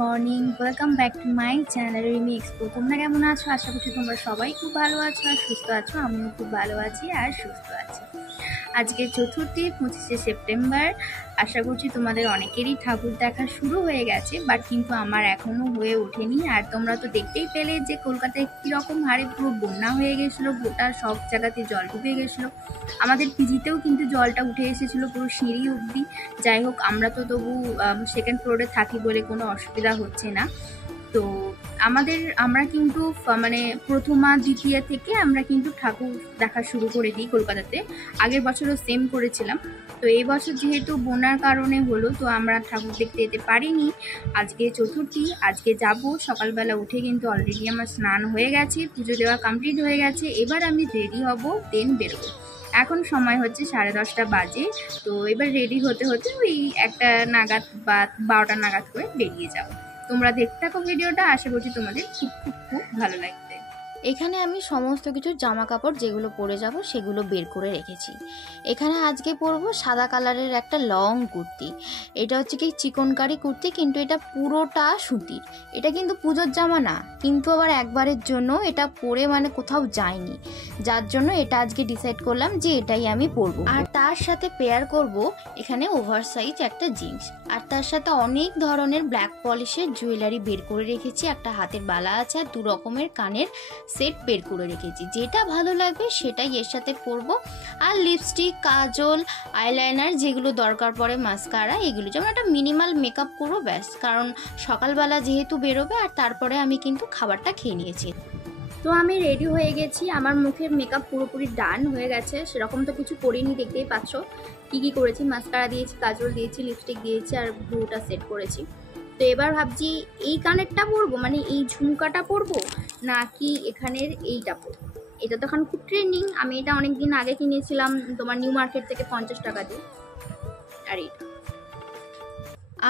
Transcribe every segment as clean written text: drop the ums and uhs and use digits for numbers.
Morning, welcome back to my channel Rimi expo. তোমরা কেমন আছো? আশা করছি তোমরা সবাই খুব ভালো আছো আর সুস্থ আছো। আমিও খুব ভালো আছি আর সুস্থ আছি। আজকে চতুর্থী 25শে সেপ্টেম্বর। আশা করছি তোমাদের অনেকেরই ঠাকুর দেখা শুরু হয়ে গেছে, বাট কিন্তু আমার এখনো হয়ে ওঠেনি। আর তোমরা তো দেখতেই পেলে যে কলকাতায় কীরকম হারে পুরো বন্যা হয়ে গেছিলো, গোটা সব জায়গাতে জল ঢুকে গেছিলো। আমাদের পিজিতেও কিন্তু জলটা উঠে এসেছিলো পুরো সিঁড়ি অবধি। যাই হোক, আমরা তো তবু সেকেন্ড ফ্লোরে থাকি বলে কোনো অসুবিধা হচ্ছে না। তো আমরা কিন্তু মানে প্রথমা দ্বিতীয়া থেকে আমরা কিন্তু ঠাকুর দেখা শুরু করে দিই কলকাতাতে। আগের বছরও সেম করেছিলাম। তো এই বছর যেহেতু বন্যার কারণে হলো, তো আমরা ঠাকুর দেখতে যেতে পারিনি। আজকে চতুর্থী, আজকে যাব। সকালবেলা উঠে কিন্তু অলরেডি আমার স্নান হয়ে গেছে, পুজো দেওয়া কমপ্লিট হয়ে গেছে। এবার আমি রেডি হব, দেন বেরোবো। এখন সময় হচ্ছে 10:30 বাজে। তো এবার রেডি হতে হতে ওই 1টা নাগাদ বা 12টা নাগাদ করে বেরিয়ে যাবো। তোমরা দেখতে থাকো ভিডিওটা, আশা করছি তোমাদের খুব খুব খুব ভালো লাগবে। এখানে আমি সমস্ত কিছু জামা কাপড় যেগুলো পরে যাব সেগুলো বের করে রেখেছি। এখানে আজকে পরবো সাদা কালারের একটা লং কুর্তি। এটা হচ্ছে কি চিকনকারি কুর্তি, কিন্তু এটা পুরোটা সুতির। এটা কিন্তু পুজোর জামা না, কিন্তু আবার একবারের জন্য এটা পরে মানে কোথাও যায়নি, যার জন্য এটা আজকে ডিসাইড করলাম যে এটাই আমি পরবো। আর তার সাথে পেয়ার করব এখানে ওভার সাইজ একটা জিন্স। আর তার সাথে অনেক ধরনের ব্ল্যাক পলিশের জুয়েলারি বের করে রেখেছি। একটা হাতের বালা আছে আর 2 রকমের কানের সেট বের করে রেখেছি। যেটা ভালো লাগবে সেটাই এর সাথে পরবো। আর লিপস্টিক, কাজল, আইলাইনার যেগুলো দরকার পড়ে, মাস্কারা, এগুলো যেমন একটা মিনিমাল মেকআপ করবো ব্যাস। কারণ সকালবেলা যেহেতু বেরোবে, আর তারপরে আমি কিন্তু খাবারটা খেয়ে নিয়েছি। তো আমি রেডি হয়ে গেছি, আমার মুখের মেকআপ পুরোপুরি ডান হয়ে গেছে। সেরকম তো কিছু করিনি, দেখতেই পাচ্ছ কি করেছি। মাস্কারা দিয়েছি, কাজল দিয়েছি, লিপস্টিক দিয়েছি আর ব্লুটা সেট করেছি। তো এবার ভাবছি এই কানেরটা পরবো, মানে এই ঝুমকাটা পরবো, নাকি এখানের এইটা পরবো। এটা তো এখন খুব ট্রেন্ডিং। আমি এটা অনেক দিন আগে কিনেছিলাম তোমার নিউ মার্কেট থেকে 50 টাকা দিয়ে। আর এইটা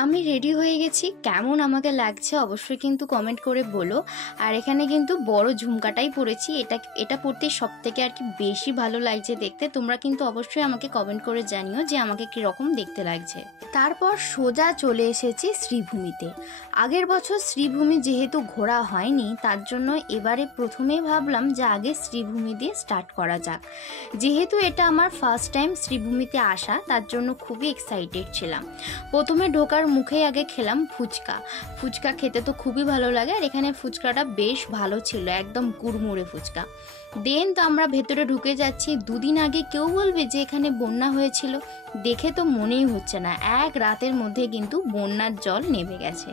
আমি রেডি হয়ে গেছি, কেমন আমাকে লাগছে অবশ্যই কিন্তু কমেন্ট করে বলো। আর এখানে কিন্তু বড় ঝুমকাটাই পরেছি। এটা পরতে সব থেকে আর কি বেশি ভালো লাগছে দেখতে। তোমরা কিন্তু অবশ্যই আমাকে কমেন্ট করে জানিও যে আমাকে কীরকম দেখতে লাগছে। তারপর সোজা চলে এসেছি শ্রীভূমিতে। আগের বছর শ্রীভূমি যেহেতু ঘোরা হয়নি, তার জন্য এবারে প্রথমেই ভাবলাম যে আগে শ্রীভূমি দিয়ে স্টার্ট করা যাক। যেহেতু এটা আমার ফার্স্ট টাইম শ্রীভূমিতে আসা, তার জন্য খুবই এক্সাইটেড ছিলাম। প্রথমে ঢোকার মুখেই আগে খেলাম ফুচকা। ফুচকা খেতে তো খুবই ভালো লাগে, আর এখানে ফুচকাটা বেশ ভালো ছিল, একদম কুড়মুড়ে ফুচকা। দেন তো আমরা ভেতরে ঢুকে যাচ্ছি। 2 দিন আগে কেউ বলবে যে এখানে বন্যা হয়েছিল? দেখে তো মনেই হচ্ছে না, এক রাতের মধ্যে কিন্তু বন্যার জল নেমে গেছে।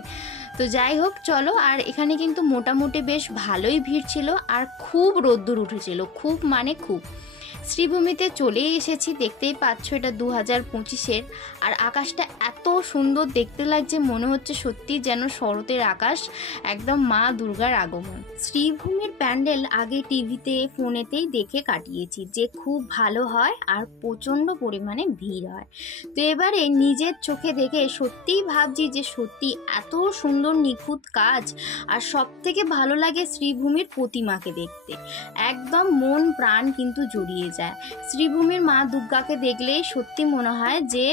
তো যাই হোক, চলো। আর এখানে কিন্তু মোটামুটি বেশ ভালোই ভিড় ছিল, আর খুব রোদ্দুর উঠেছিল, খুব মানে খুব। শ্রীভূমিতে চলে এসেছি, দেখতেই পাচ্ছ এটা 2025-এর। আর আকাশটা এত সুন্দর দেখতে লাগছে, মনে হচ্ছে সত্যি যেন শরতের আকাশ, একদম মা দুর্গার আগমন। শ্রীভূমির প্যান্ডেল আগে টিভিতে ফোনেতেই দেখে কাটিয়েছি যে খুব ভালো হয় আর প্রচণ্ড পরিমাণে ভিড় হয়। তো এবারে নিজের চোখে দেখে সত্যিই ভাবছি যে সত্যি এত সুন্দর নিখুঁত কাজ। আর সব থেকে ভালো লাগে শ্রীভূমির প্রতিমাকে দেখতে, একদম মন প্রাণ কিন্তু জড়িয়ে যায়। শ্রীভূমির মা দুর্গাকে দেখলেই সত্যি মনে হয় যে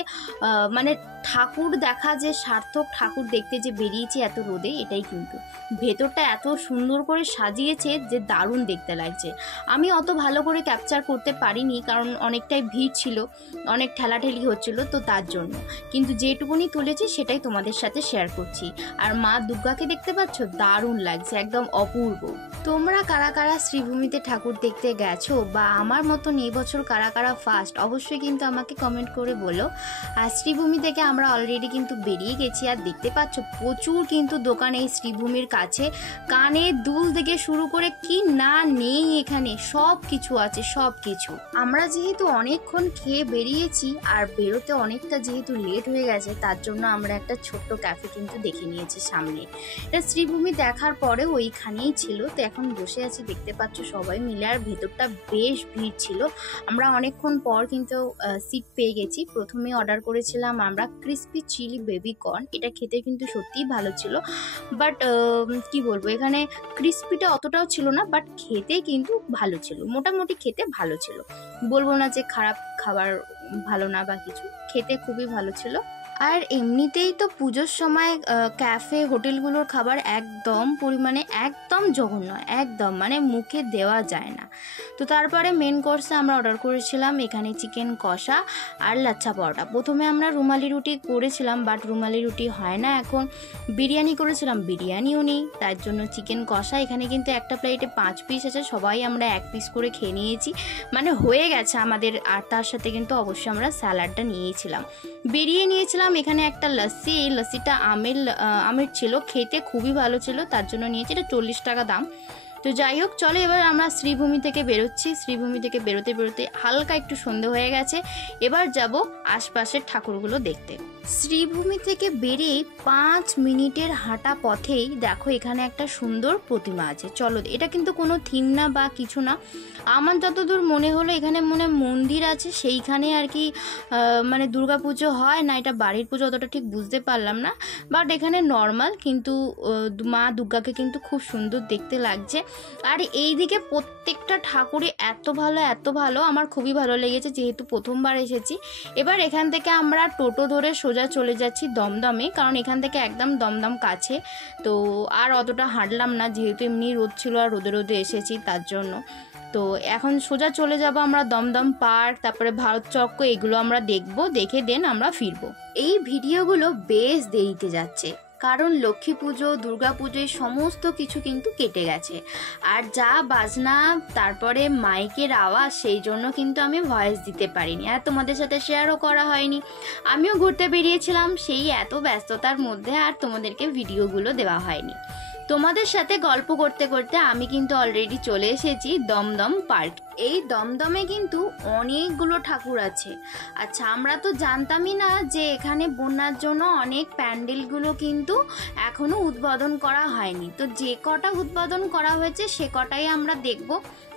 মানে ঠাকুর দেখা যে সার্থক, ঠাকুর দেখতে যে বেরিয়েছি এত রোদে, এটাই কিন্তু। ভেতরটা এত সুন্দর করে সাজিয়েছে যে দারুণ দেখতে লাগছে। আমি অত ভালো করে ক্যাপচার করতে পারিনি, কারণ অনেকটাই ভিড় ছিল, অনেক ঠেলাঠেলি হচ্ছিল, তো তার জন্য। কিন্তু যেটুকুনি তুলেছি সেটাই তোমাদের সাথে শেয়ার করছি। আর মা দুর্গাকে দেখতে পাচ্ছ, দারুণ লাগছে, একদম অপূর্ব। তোমরা কারা কারা শ্রীভূমিতে ঠাকুর দেখতে গেছো, বা আমার মতন এই বছর কারা কারা ফার্স্ট, অবশ্যই কিন্তু আমাকে কমেন্ট করে বলো। আর শ্রীভূমি থেকে আমরা অলরেডি কিন্তু বেরিয়ে গেছি। আর দেখতে পাচ্ছ প্রচুর কিন্তু দোকান এই শ্রীভূমির কাছে। কানের দুল থেকে শুরু করে কি না নেই, এখানে সব কিছু আছে, সব কিছু। আমরা যেহেতু অনেকক্ষণ খেয়ে বেরিয়েছি, আর বেরোতে অনেকটা যেহেতু লেট হয়ে গেছে, তার জন্য আমরা একটা ছোট্ট ক্যাফে কিন্তু দেখে নিয়েছি সামনে। এটা শ্রীভূমি দেখার পরে ওইখানেই ছিল। তো এখন বসে আছি, দেখতে পাচ্ছ সবাই মিলে। আর ভেতরটা বেশ ভিড় ছিল। আমরা অনেকক্ষণ পর কিন্তু সিট পেয়ে গেছি। প্রথমে অর্ডার করেছিলাম আমরা ক্রিসপি চিলি বেবি কর্ন। এটা খেতে কিন্তু সত্যিই ভালো ছিল, বাট কি বলবো, এখানে ক্রিসপিটা অতটাও ছিল না, বাট খেতে কিন্তু ভালো ছিল, মোটামুটি খেতে ভালো ছিল। বলবো না যে খারাপ খাবার ভালো না বা কিছু, খেতে খুবই ভালো ছিল। আর এমনিতেই তো পুজোর সময় ক্যাফে হোটেলগুলোর খাবার একদম পরিমাণে একদম জঘন্য, একদম মানে মুখে দেওয়া যায় না। তো তারপরে মেন কোর্সে আমরা অর্ডার করেছিলাম এখানে চিকেন কষা আর লাচ্ছা পরোটা। প্রথমে আমরা রুমালি রুটি করেছিলাম, বাট রুমালি রুটি হয় না, এখন বিরিয়ানি করেছিলাম, বিরিয়ানিও নেই, তার জন্য চিকেন কষা। এখানে কিন্তু একটা প্লেটে 5 পিস আছে, সবাই আমরা 1 পিস করে খেয়ে নিয়েছি, মানে হয়ে গেছে আমাদের। আর তার সাথে কিন্তু অবশ্যই আমরা স্যালাডটা নিয়েছিলাম, বেরিয়ে নিয়েছিলাম এখানে একটা লস্যি। এই লস্যিটা আমের ছিল, খেতে খুবই ভালো ছিল, তার জন্য নিয়েছি। এটা 40 টাকা দাম। তো যাই হোক, চলো এবার আমরা শ্রীভূমি থেকে বেরোচ্ছি। শ্রীভূমি থেকে বেরোতে বেরোতে হালকা একটু সন্ধে হয়ে গেছে, এবার যাব আশপাশের ঠাকুরগুলো দেখতে। শ্রীভূমি থেকে বেরিয়ে 5 মিনিটের হাঁটা পথেই দেখো এখানে একটা সুন্দর প্রতিমা আছে। চলো, এটা কিন্তু কোনো থিম না বা কিছু না, আমার যতদূর মনে হলো এখানে মনে মন্দির আছে, সেইখানে আর কি মানে দুর্গাপুজো হয় না, এটা বাড়ির পুজো, অতটা ঠিক বুঝতে পারলাম না, বাট এখানে নর্মাল, কিন্তু মা দুর্গাকে কিন্তু খুব সুন্দর দেখতে লাগছে। আর এইদিকে প্রত্যেকটা ঠাকুরই এত ভালো, আমার খুবই ভালো লেগেছে, যেহেতু প্রথমবার এসেছি। এবার এখান থেকে আমরা টোটো ধরে সোজা চলে যাচ্ছি দমদমে, কারণ এখান থেকে একদম দমদম কাছে। তো আর অতটা হাঁটলাম না, যেহেতু এমনি রোদ ছিল আর রোদে এসেছি, তার জন্য। তো এখন সোজা চলে যাব আমরা দমদম পার্ক, তারপরে ভারত চক্র, এগুলো আমরা দেখবো, দেখে দেন আমরা ফিরবো। এই ভিডিওগুলো বেশ দেরিতে যাচ্ছে, কারণ লক্ষ্মী পুজো, দুর্গা পুজোয় সমস্ত কিছু কিন্তু কেটে গেছে, আর যা বাজনা তারপরে মাইকের আওয়াজ, সেই জন্য কিন্তু আমি ভয়েস দিতে পারিনি, আর তোমাদের সাথে শেয়ারও করা হয়নি। আমিও ঘুরতে বেরিয়েছিলাম, সেই এত ব্যস্ততার মধ্যে আর তোমাদেরকে ভিডিওগুলো দেওয়া হয়নি। তোমাদের সাথে গল্প করতে করতে আমি কিন্তু অলরেডি চলে এসেছি দমদম পার্ক। এই দমদমে কিন্তু অনেকগুলো ঠাকুর আছে। আচ্ছা, আমরা তো জানতামই না যে এখানে বন্যার জন্য অনেক প্যান্ডেলগুলো কিন্তু এখনো উদ্বোধন করা হয়নি। তো যে কটা উদ্বোধন করা হয়েছে সে কটাই আমরা দেখব।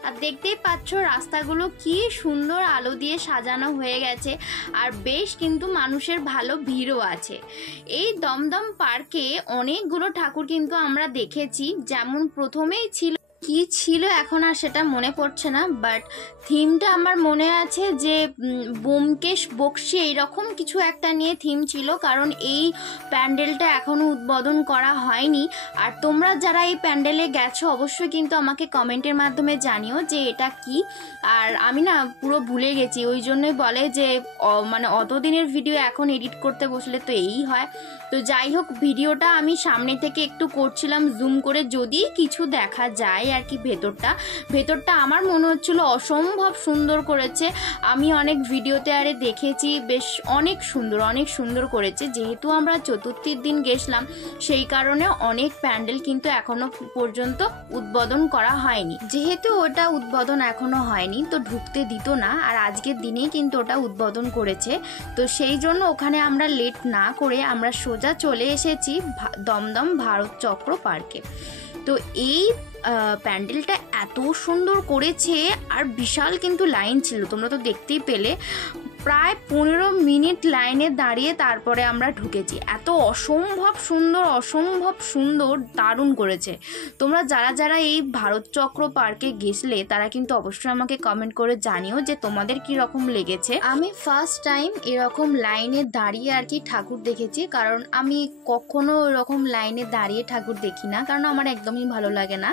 আর দেখতেই পাচ্ছ রাস্তাগুলো কি সুন্দর আলো দিয়ে সাজানো হয়ে গেছে, আর বেশ কিন্তু মানুষের ভালো ভিড়ও আছে। এই দমদম পার্কে অনেকগুলো ঠাকুর কিন্তু আমরা দেখেছি, যেমন প্রথমেই ছিল, কি ছিল এখন আর সেটা মনে পড়ছে না, বাট থিমটা আমার মনে আছে যে ব্যোমকেশ বক্সী এইরকম কিছু একটা নিয়ে থিম ছিল, কারণ এই প্যান্ডেলটা এখনও উদ্বোধন করা হয়নি। আর তোমরা যারা এই প্যান্ডেলে গেছো অবশ্যই কিন্তু আমাকে কমেন্টের মাধ্যমে জানিও যে এটা কি। আর আমি না পুরো ভুলে গেছি, ওই জন্যই বলে যে মানে অতদিনের ভিডিও এখন এডিট করতে বসলে তো এই হয়। তো যাই হোক, ভিডিওটা আমি সামনে থেকে একটু করছিলাম জুম করে, যদি কিছু দেখা যায় আর কি। ভেতরটা আমার মনে হচ্ছিল অসম্ভব সুন্দর করেছে। আমি অনেক ভিডিওতে আরে দেখেছি, বেশ অনেক সুন্দর করেছে। যেহেতু আমরা চতুর্থীর দিন গেছিলাম, সেই কারণে অনেক প্যান্ডেল কিন্তু এখনো পর্যন্ত উদ্বোধন করা হয়নি। যেহেতু ওটা উদ্বোধন এখনো হয়নি, তো ঢুকতে দিত না, আর আজকের দিনেই কিন্তু ওটা উদ্বোধন করেছে। তো সেই জন্য ওখানে আমরা লেট না করে আমরা সোজা চলে এসেছি দমদম ভারত চক্র পার্কে। তো এই প্যান্ডেলটা এত সুন্দর করেছে, আর বিশাল কিন্তু লাইন ছিল, তোমরা তো দেখতেই পেলে। প্রায় 15 মিনিট লাইনে দাঁড়িয়ে তারপরে আমরা ঢুকেছি। এত অসম্ভব সুন্দর, দারুণ করেছে। তোমরা যারা এই ভারত চক্র পার্কে গেছলে তারা কিন্তু অবশ্যই আমাকে কমেন্ট করে জানিও যে তোমাদের কি রকম লেগেছে। আমি ফার্স্ট টাইম এরকম লাইনে দাঁড়িয়ে আর কি ঠাকুর দেখেছি, কারণ আমি কখনো এরকম লাইনে দাঁড়িয়ে ঠাকুর দেখি না, কারণ আমার একদমই ভালো লাগে না।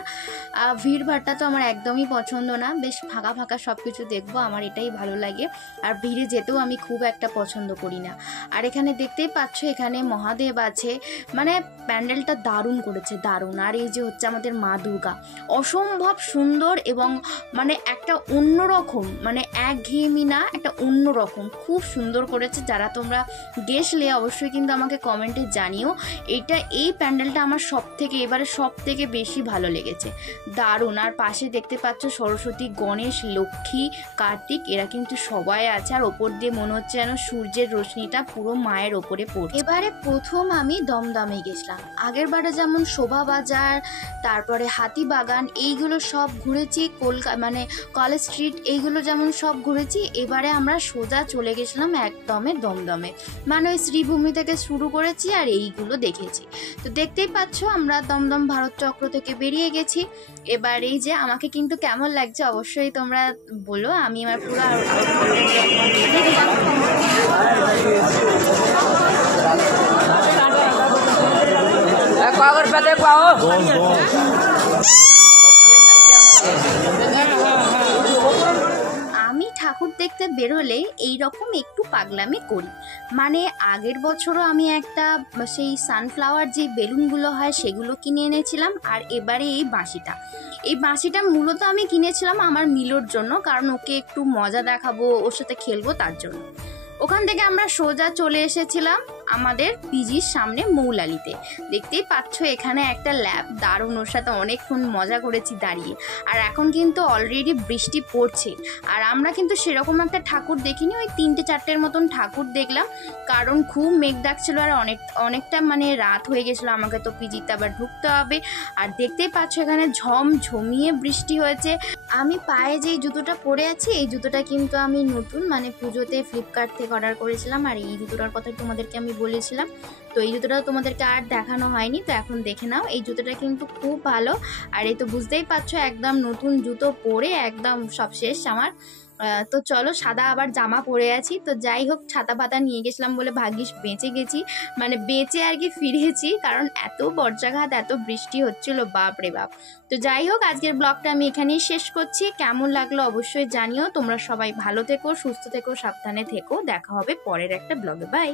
ভিড় ভাড়টা তো আমার একদমই পছন্দ না, বেশ ফাঁকা সব কিছু দেখবো, আমার এটাই ভালো লাগে। আর ভিড়ে যেতেও আমি খুব একটা পছন্দ করি না। আর এখানে দেখতেই পাচ্ছ এখানে মহাদেব আছে, মানে প্যান্ডেলটা দারুণ করেছে, দারুণ। আর এই যে হচ্ছে আমাদের মা দুর্গা, অসম্ভব সুন্দর, এবং মানে একটা অন্যরকম, মানে একঘেয়েমি না, একটা অন্যরকম, খুব সুন্দর করেছে। যারা তোমরা গেছলে অবশ্যই কিন্তু আমাকে কমেন্টে জানিও। এই প্যান্ডেলটা আমার এবারে সব থেকে বেশি ভালো লেগেছে, দারুণ। আর পাশে দেখতে পাচ্ছ সরস্বতী, গণেশ, লক্ষ্মী, কার্তিক, এরা কিন্তু সবাই আছে। আর ওপর দিয়ে মনে হচ্ছে যেন সূর্যের রশ্মিটা পুরো মায়ের ওপরে পড়ছে। এবারে প্রথম আমি দমদমে গেছিলাম, আগের বারে যেমন শোভা বাজার, তারপরে হাতিবাগান, এইগুলো সব ঘুরেছি, মানে কলেজ স্ট্রিট, এইগুলো যেমন সব ঘুরেছি। এবারে আমরা সোজা চলে গেছিলাম একদমে দমদমে, মানে ওই শ্রীভূমি থেকে শুরু করেছি আর এইগুলো দেখেছি। তো দেখতেই পাচ্ছ আমরা দমদম ভারত চক্র থেকে বেরিয়ে গেছি। এবার এই যে আমাকে কিন্তু কেমন লাগছে অবশ্যই তোমরা বলো। আমি আমার পুরো আমি ঠাকুর দেখতে বেরোলে এই রকম একটু পাগলামি করি। মানে আগের বছরও আমি একটা সেই সানফ্লাওয়ার যে বেলুনগুলো হয় সেগুলো কিনে এনেছিলাম, আর এবারে এই বাঁশিটা মূলত আমি কিনেছিলাম আমার মিলোর জন্য, কারণ ওকে একটু মজা দেখাবো, ওর সাথে খেলবো তার জন্য। ওখান থেকে আমরা সোজা চলে এসেছিলাম আমাদের পিজির সামনে মৌলালিতে। দেখতেই পাচ্ছ এখানে একটা ল্যাব, দারুণ, ওর সাথে অনেকক্ষণ মজা করেছি দাঁড়িয়ে। আর এখন কিন্তু অলরেডি বৃষ্টি পড়ছে, আর আমরা কিন্তু সেরকম একটা ঠাকুর দেখিনি, ওই 3-4টের মতন ঠাকুর দেখলাম, কারণ খুব মেঘ ডাকছিল আর অনেকটা মানে রাত হয়ে গেছিলো, আমাকে তো পিজিতে আবার ঢুকতে হবে। আর দেখতেই পাচ্ছ এখানে ঝমিয়ে বৃষ্টি হয়েছে। আমি পায়ে যেই জুতোটা পরে আছি এই জুতোটা কিন্তু আমি নতুন মানে পুজোতে ফ্লিপকার্ট থেকে অর্ডার করেছিলাম, আর এই জুতোটার কথা তোমাদেরকে আমি বলেছিলাম। তো এই জুতোটা তোমাদেরকে আর দেখানো হয়নি, তো এখন দেখে নাও। এই জুতোটা কিন্তু খুব ভালো, আর এই তো বুঝতেই পারছো একদম নতুন জুতো পরে একদম সব শেষ আমার। তো চলো, সাদা আবার জামা পরে আছি। তো যাই হোক, ছাতা পাতা নিয়ে গেছিলাম বলে ভাগ্যিস বেঁচে গেছি, মানে বেঁচে আর কি ফিরেছি, কারণ এত বজ্রাঘাত এত বৃষ্টি হচ্ছিল, বাপ রে বাপ। তো যাই হোক, আজকের ব্লগটা আমি এখানেই শেষ করছি। কেমন লাগলো অবশ্যই জানিও। তোমরা সবাই ভালো থেকো, সুস্থ থেকো, সাবধানে থেকো। দেখা হবে পরের একটা ব্লগে। বাই।